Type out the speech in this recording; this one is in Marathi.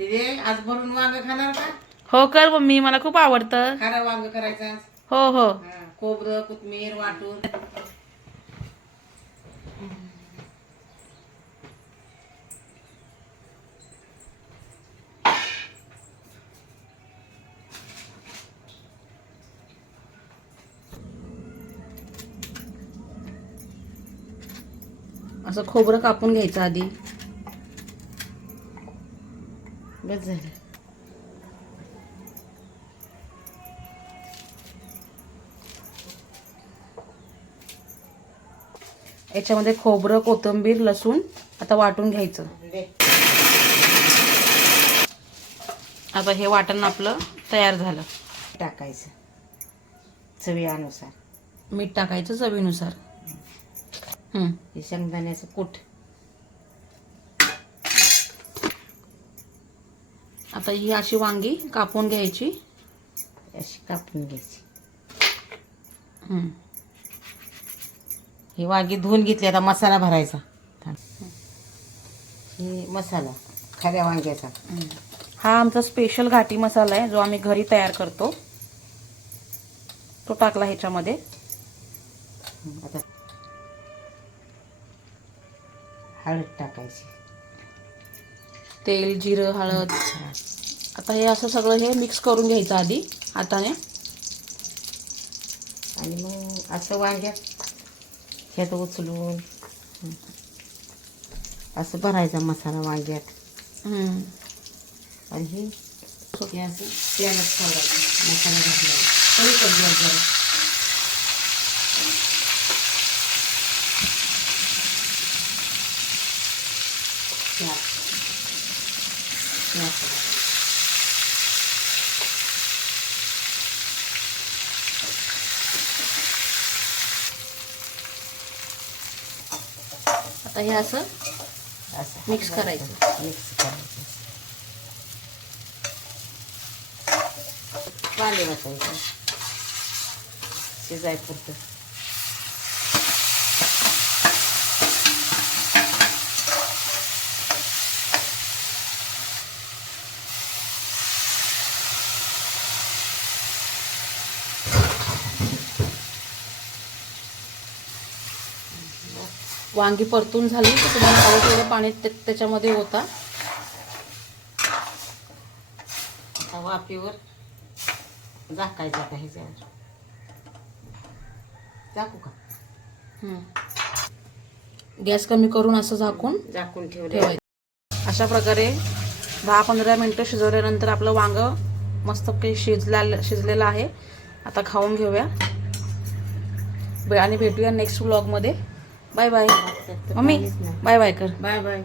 आज भरून वांग खाणार का? हो कर मम्मी, मला खूप आवडतं. खारं वांग करायचं. हो हो. खोबरं कोथिंबीर वाटून. असं खोबरं कापून घ्यायचं आधी. बस झालं. याच्यामध्ये खोबरं कोथिंबीर लसूण आता वाटून घ्यायचं. आता हे वाटण आपलं तयार झालं. टाकायचं चवीनुसार. मीठ टाकायचं चवीनुसार. हे शेंगदाण्याचं कूट. आता ही अशी वांगी कापून घ्यायची. अशी कापून घ्यायची. ही वांगी धुवून घेतली. आता मसाला भरायचा. ही मसाला खऱ्या वांग्याचा. हा आमचा स्पेशल घाटी मसाला आहे, जो आम्ही घरी तयार करतो. तो टाकला ह्याच्यामध्ये. आता हळद टाकायची. तेल जिरं हळद. आता हे असं सगळं हे मिक्स करून घ्यायचं आधी हाताने. आणि मग असं वांग्यात ह्यात उचलून असं भरायचा मसाला वांग्यात. आणि हे असं तेलात सोडायचं मसाला घातल्यावर. तरी कधी जरा आता हे असं मिक्स करायचं. मिक्स करायचं. पाणी वाटायचं शिजायपुरतं. वांगी परतून झाली तर तुम्हाला हवं तेवढं पाणी त्याच्यामध्ये होता. आता वाफेवर झाकायचं. आता ह्याच्यावर झाकू का? गॅस कमी करून असं झाकून ठेवायचं. अशा प्रकारे 10-15 मिनटं शिजवल्यानंतर आपलं वांग मस्त शिजलेलं आहे. आता खाऊन घेऊया आणि भेटूया नेक्स्ट व्लॉगमध्ये. Bye bye mummy. Bye bye कर. Bye bye.